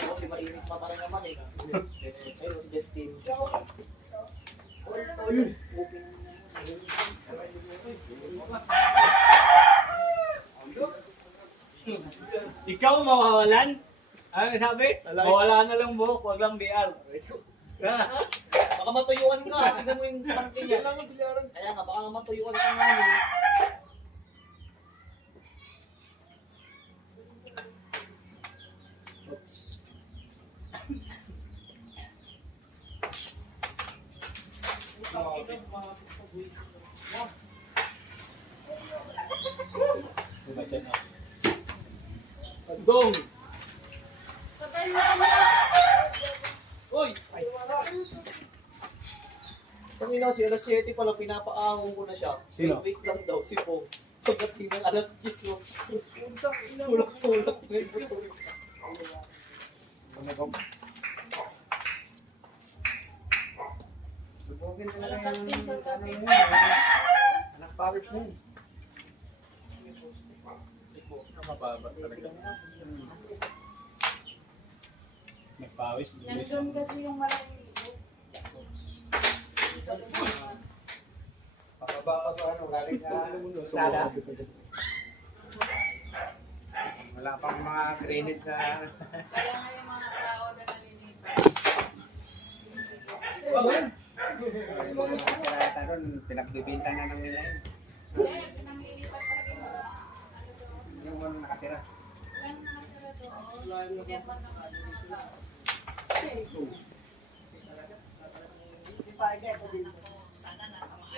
Kasi mainit pa pala naman eh. Ayun, si Justin. All. Ikaw mawawalan? Ano sabi? Mawala na lang buhok, wag lang BR. Baka matuyuan ka. Tignan mo yung tangke niya. Kaya nga, baka matuyuan ka nga niya. Oops. Gong! Sabay mo kami. Uy! Kanina si alas 7 pala, pinapaahon ko na siya. Sino? Wait lang daw, si Po. Pagdating ng alas 10 mo. Tulak-tulak na yung buto. Lubogin talaga Malakas din yung pagkapi. anak pawis na yun. Mababa talaga. Nagpawis. Nandiyan kasi yung malaking libo. Pababa pa ano, galing sa sada. Wala pang mga credit sa... Kaya nga yung mga tao na nalilipat. Yung mga karata ron, pinagbibinta na ng nila yun. Hindi, pinamilipat talaga yung mga ano doon. Yung mga nakatira. Walang nakatira doon. Bigyan pa ng ano mga tao.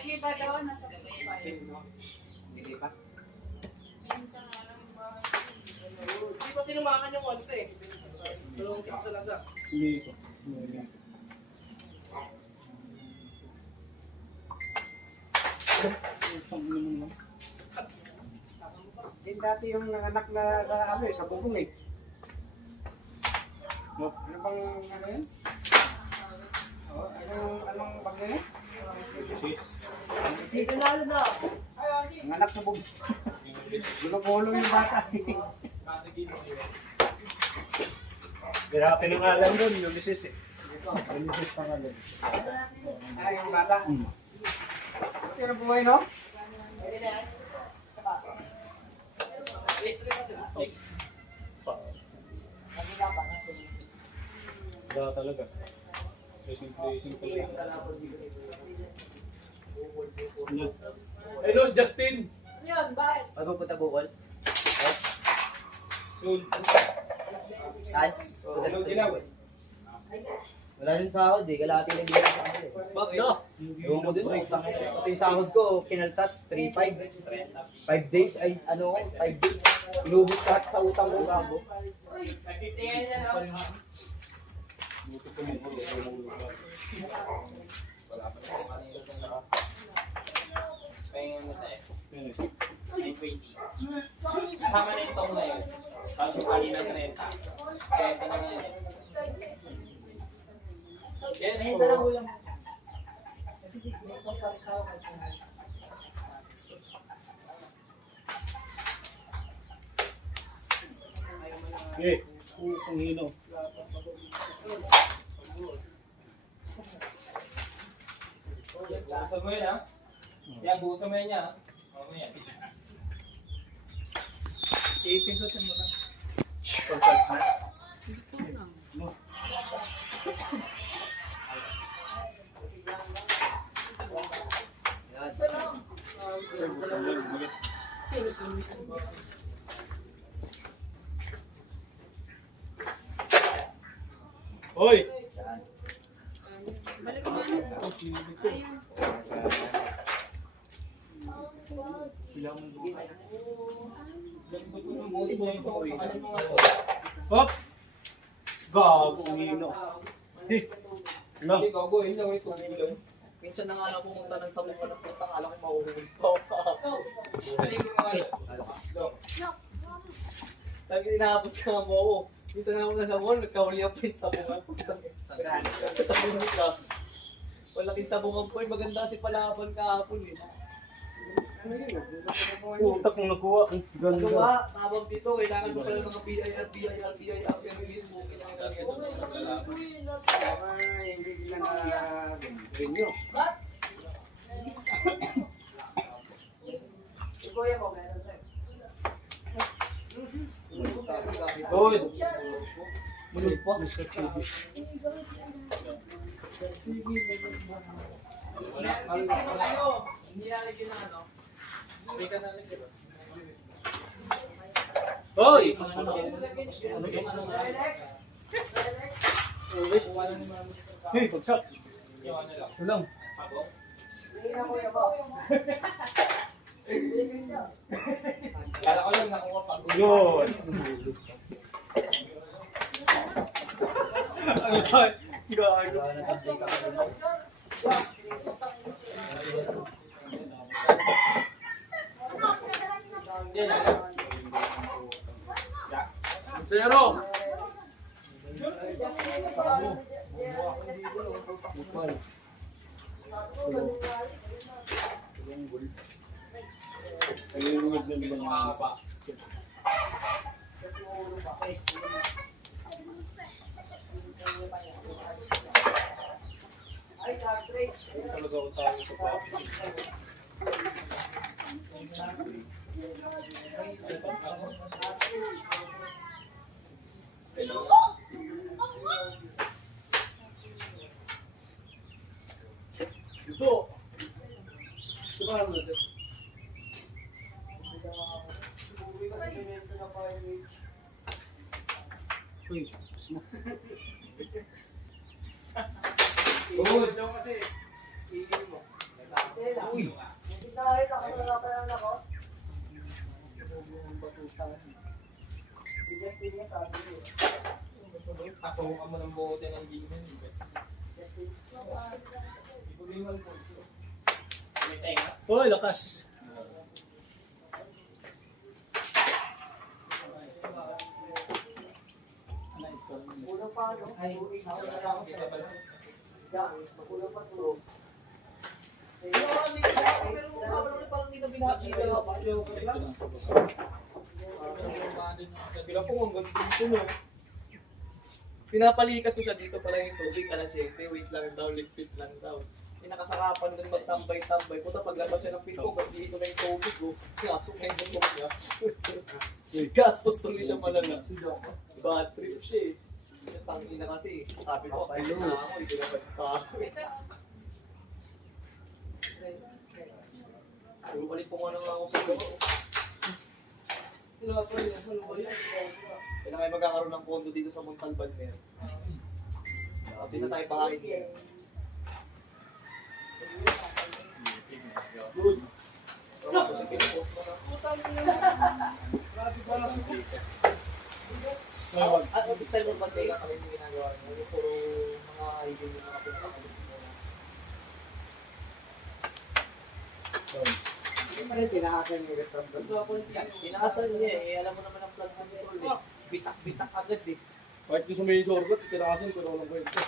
Sige ba daw, nasa Pispire. Hindi pa. Ngayon ka nga lang yung bahay. Hindi pa tinumakan yung once eh. Dalawang kiss talaga. Hindi ko. Din dati yung nanganak na sa ano eh, sa bubong eh. Ano bang ano yun? Oh, anong bagay yun? Dito lalo na. Nanganak sa bubong. Gulo-gulo yung bata. Grabe ng alam doon, Ulysses eh. Ulysses pangalan. Ay, yung bata. Pero buhay no? Wala talaga. Racing talaga. Hello, Justin! Yun, bakit? Magpupunta Bukol? Soon. Guys, wala yung sahod eh, kalahati na bigyan sa kanila eh. Bakit? Ewan ko din, utang eh. Pati yung sahod ko, kinaltas, 3-5. 5 days, ay ano, 5 days. Inubos lahat sa utang ko bago. Sama na yung taong na yun. Tapos yung kanina 30. 30 na ngayon. Yes, po. Eh, kung hino. Bukasan mo yun ha. Yan, bukasan mo yun niya ha. Mamaya. Ipindutin mo lang. Contact na. Hoy! Balik mo ano. Ayun. Sila mo. Hop! Hop! Gago, hino. Eh, lang. Hindi, gago, hindi ako ito. Minsan na nga lang pumunta ng sabungan ng puta, akala ko mahuhuli pa ako. Lagi inahapos ka nga mo ako. Minsan na ako nasa mall, nagkahuli ako yung sabungan. Saan? Sa tabi mo ka. Walaking sabungan po, maganda si Palaban kahapon eh. Utak mong nakuha. Ang Ano ganda. ba? Tawag dito, kailangan mo pala ng mga BIR, BIR, BIR, mismo. Hindi sila na-renew. Hoy! Mulot po. Mr. TV. Hoy! Hey, bagsak. Ito lang. Kala ko lang nakuha pag Yun. Ano ba? Gago. Zero. Ito. Ito ba naman sir? Uy, mo. Uy! pasukan mo ng bote ng demon. May tenga. Hoy, lakas. Kaya po ang ganda dito, no? Pinapalikas ko siya dito pala yung tubig, alas 7, wait lang daw, ligpit lang daw. Pinakasarapan dun magtambay-tambay. Puta, paglabas siya ng pinto, ba't dito na yung tubig, oh. Sinasok na yung bukok niya. Gastos tuloy siya malala. Bad trip siya, eh. Tangina kasi, sabi ko, kayo na ako, hindi na pa ako. Bumalik ko nga ako sa baba. Kailangan kayo magkakaroon ng pondo dito sa Montalban ngayon. Hindi na tayo bahain ngayon. Good. At mag-style mo ba tayo kami yung ginagawa mo? Yung puro mga review yung mga pinakalit mo na. Hindi pa rin tinakasan yung return. Inaasan niya eh, alam mo naman ang plan control eh. Bitak-bitak agad eh. Kahit gusto mo yung sorgot, tinakasan ko na walang kwento.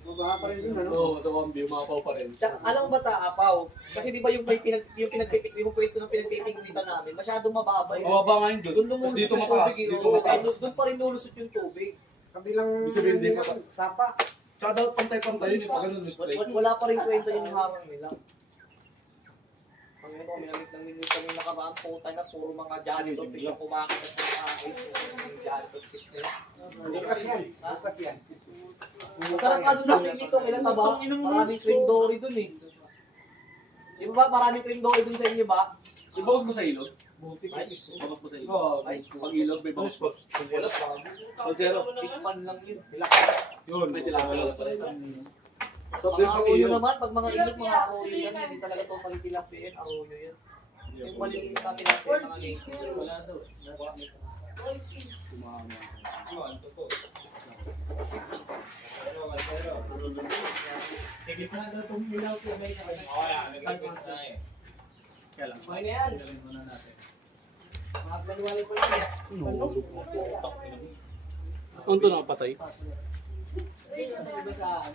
Baba pa rin yun, ano? Oo, sa Wambi, umapaw pa rin. Tsaka, alam mo ba taapaw? Kasi di ba yung yung pwesto ng pinagpipignitan namin, masyadong mababa yun. Mababa nga yun doon. Doon Tapos lumulusot dito yung mataas, tubig. dito eh. mataas. Doon pa rin lulusot yung tubig. Kabilang Ibig sabihin, hindi ka pa. sapa. Tsaka dapat pantay-pantay yun, yung pag ganun yung straight. Wala pa rin kwento yung harang nila. Ang ito, minamit lang din kami nakaraan po tayo na puro mga janitor fish ang kumakit at kumakit. Yung janitor fish nila. Bukas yan. Bukas yan. Masarap ka doon natin dito, kailan ba? Maraming cream dory doon eh. Di ba maraming cream dory doon sa inyo ba? Ibagos mo sa ilog? Ibagos mo sa ilog? Oo. Pag ilog, may bagos mo. Wala pa. Zero. Ispan lang yun. Yun, may tilapia pa rin. So, Mga arroyo naman, pag mga ilog, mga arroyo yan, hindi talaga ito pagtilapiin, arroyo yan. Yung maliliit na tilapia, mga lake. Wala daw. Sige pa daw tumilaw ko may sa kanya. Oo, yan. Nag-request na eh. Kaya lang. Okay na yan. Galing muna natin. Mga kaliwalay ko lang yan. Ano ito nakapatay? Ito yung basaan.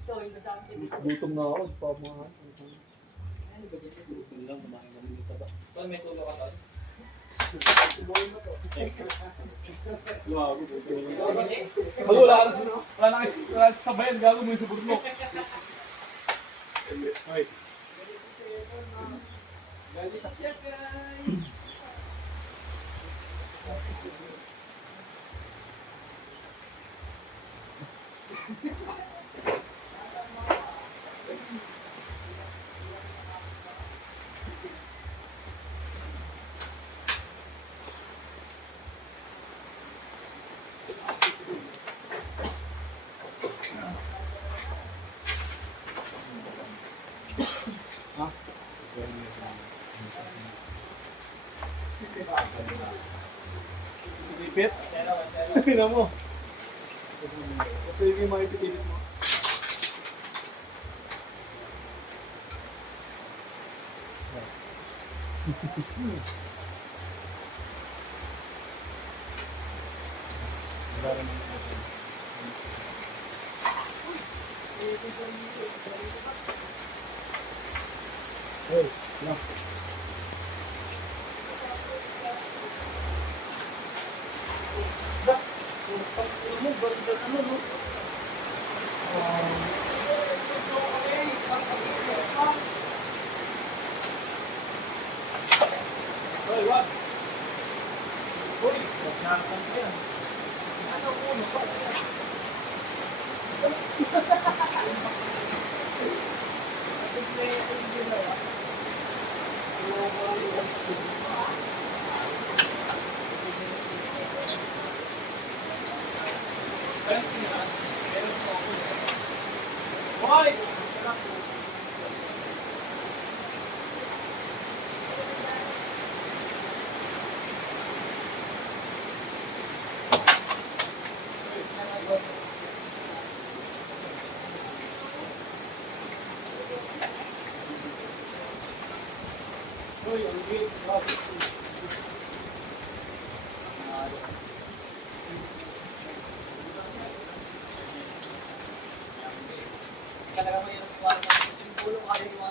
Ito yung basaan. Gutom na ako. Pa mga. Tol, may tulo ka tol. Wala na sabayan, gago mo yung subur mo. Ipit? Tingnan mo. Kasi yung mga ipipilit mo. Talaga may nagkuha ng simbolo kaya yung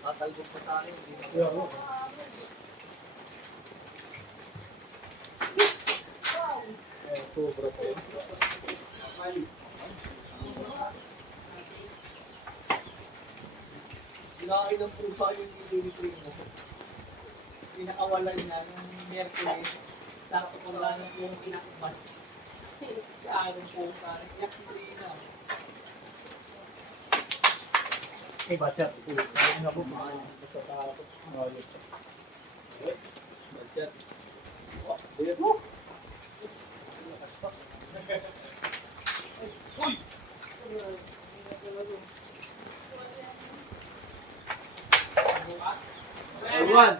tatalbog pa sa akin. Sinakin ng pusa yung ililipin mo. Pinakawalan niya nung Merkulis. Sakto ko lang yung sinakban. Kaya ang pusa. Nagyak si Trina. Eh, baca. Ano po? Basta tapos. Budget. One.